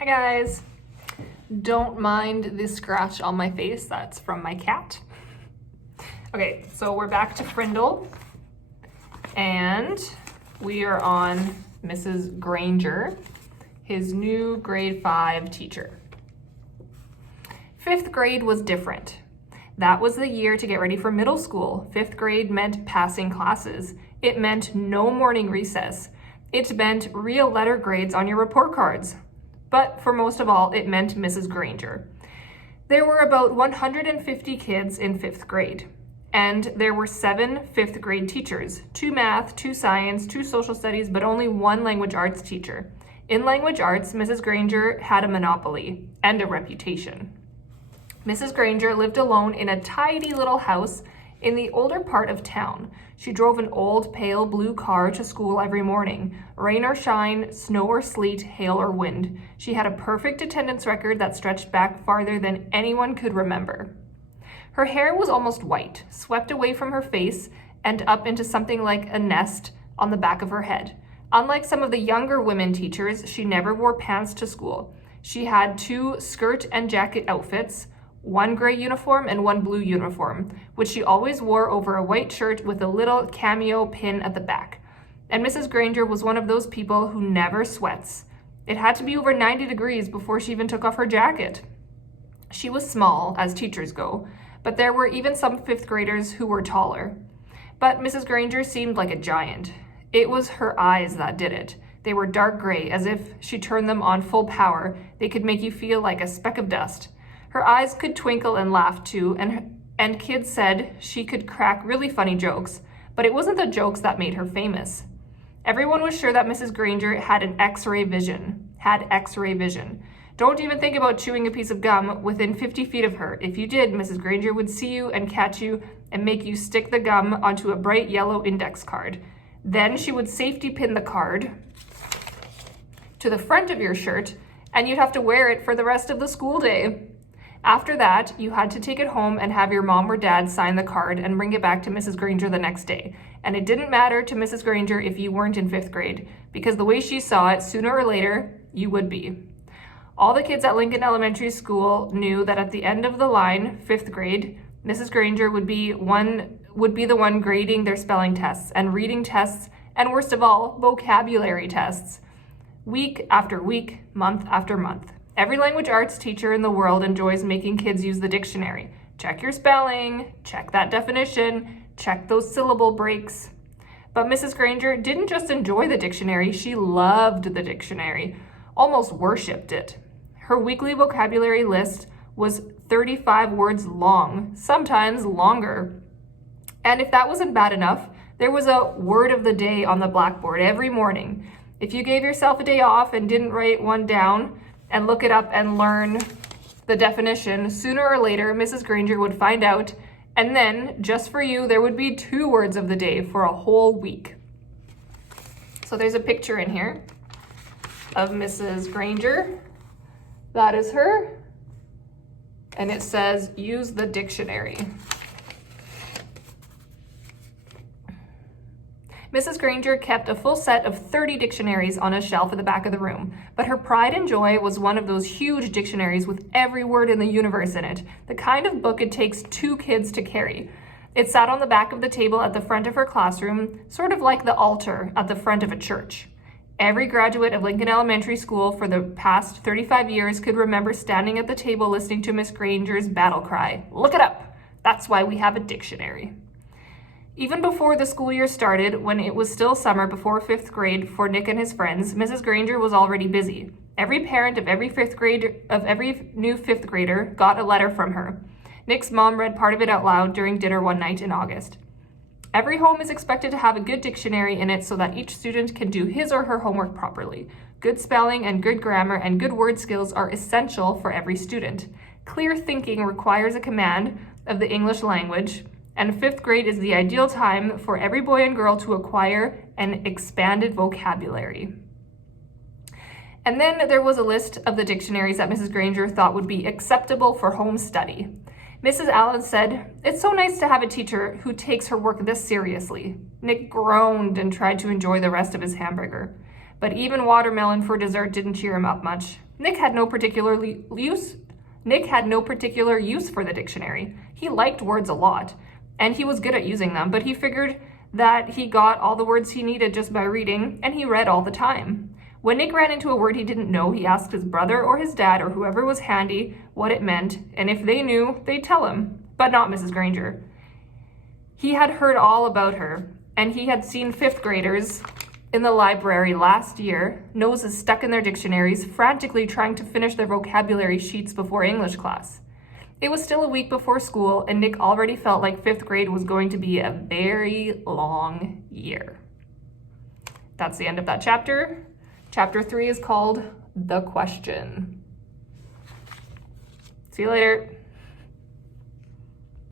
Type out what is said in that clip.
Hi guys. Don't mind the scratch on my face, that's from my cat. Okay, so we're back to Frindle and we are on Mrs. Granger, his new grade 5 teacher. 5th grade was different. That was the year to get ready for middle school. 5th grade meant passing classes. It meant no morning recess. It meant real letter grades on your report cards. But for most of all, it meant Mrs. Granger. There were about 150 kids in 5th grade, and there were 7 5th grade teachers, 2 math, 2 science, 2 social studies, but only 1 language arts teacher. In language arts, Mrs. Granger had a monopoly and a reputation. Mrs. Granger lived alone in a tidy little house in the older part of town. She drove an old pale blue car to school every morning. Rain or shine, snow or sleet, hail or wind. She had a perfect attendance record that stretched back farther than anyone could remember. Her hair was almost white, swept away from her face and up into something like a nest on the back of her head. Unlike some of the younger women teachers, she never wore pants to school. She had 2 skirt and jacket outfits, 1 gray uniform and 1 blue uniform, which she always wore over a white shirt with a little cameo pin at the back. And Mrs. Granger was one of those people who never sweats. It had to be over 90 degrees before she even took off her jacket. She was small, as teachers go, but there were even some 5th graders who were taller. But Mrs. Granger seemed like a giant. It was her eyes that did it. They were dark gray, as if she turned them on full power. They could make you feel like a speck of dust. Her eyes could twinkle and laugh too, and kids said she could crack really funny jokes, but it wasn't the jokes that made her famous. Everyone was sure that Mrs. Granger had X-ray vision. Don't even think about chewing a piece of gum within 50 feet of her. If you did, Mrs. Granger would see you and catch you and make you stick the gum onto a bright yellow index card. Then she would safety pin the card to the front of your shirt, and you'd have to wear it for the rest of the school day. After that, you had to take it home and have your mom or dad sign the card and bring it back to Mrs. Granger the next day. And it didn't matter to Mrs. Granger if you weren't in 5th grade, because the way she saw it, sooner or later, you would be. All the kids at Lincoln Elementary School knew that at the end of the line, 5th grade, Mrs. Granger would be the one grading their spelling tests and reading tests, and worst of all, vocabulary tests, week after week, month after month. Every language arts teacher in the world enjoys making kids use the dictionary. Check your spelling, check that definition, check those syllable breaks. But Mrs. Granger didn't just enjoy the dictionary, she loved the dictionary, almost worshipped it. Her weekly vocabulary list was 35 words long, sometimes longer. And if that wasn't bad enough, there was a word of the day on the blackboard every morning. If you gave yourself a day off and didn't write one down and look it up and learn the definition, sooner or later, Mrs. Granger would find out, and then, just for you, there would be 2 words of the day for a whole week. So there's a picture in here of Mrs. Granger. That is her. And it says, use the dictionary. Mrs. Granger kept a full set of 30 dictionaries on a shelf at the back of the room, but her pride and joy was one of those huge dictionaries with every word in the universe in it, the kind of book it takes 2 kids to carry. It sat on the back of the table at the front of her classroom, sort of like the altar at the front of a church. Every graduate of Lincoln Elementary School for the past 35 years could remember standing at the table listening to Miss Granger's battle cry, "Look it up! That's why we have a dictionary." Even before the school year started, when it was still summer before 5th grade for Nick and his friends, Mrs. Granger was already busy. Every parent of every new 5th grader got a letter from her. Nick's mom read part of it out loud during dinner one night in August. Every home is expected to have a good dictionary in it so that each student can do his or her homework properly. Good spelling and good grammar and good word skills are essential for every student. Clear thinking requires a command of the English language, and 5th grade is the ideal time for every boy and girl to acquire an expanded vocabulary. And then there was a list of the dictionaries that Mrs. Granger thought would be acceptable for home study. Mrs. Allen said, "It's so nice to have a teacher who takes her work this seriously." Nick groaned and tried to enjoy the rest of his hamburger. But even watermelon for dessert didn't cheer him up much. Nick had no particular use for the dictionary. He liked words a lot, and he was good at using them, but he figured that he got all the words he needed just by reading, and he read all the time. When Nick ran into a word he didn't know, he asked his brother or his dad or whoever was handy what it meant, and if they knew, they'd tell him, but not Mrs. Granger. He had heard all about her, and he had seen fifth graders in the library last year, noses stuck in their dictionaries, frantically trying to finish their vocabulary sheets before English class. It was still a week before school, and Nick already felt like fifth grade was going to be a very long year. That's the end of that chapter. Chapter 3 is called The Question. See you later.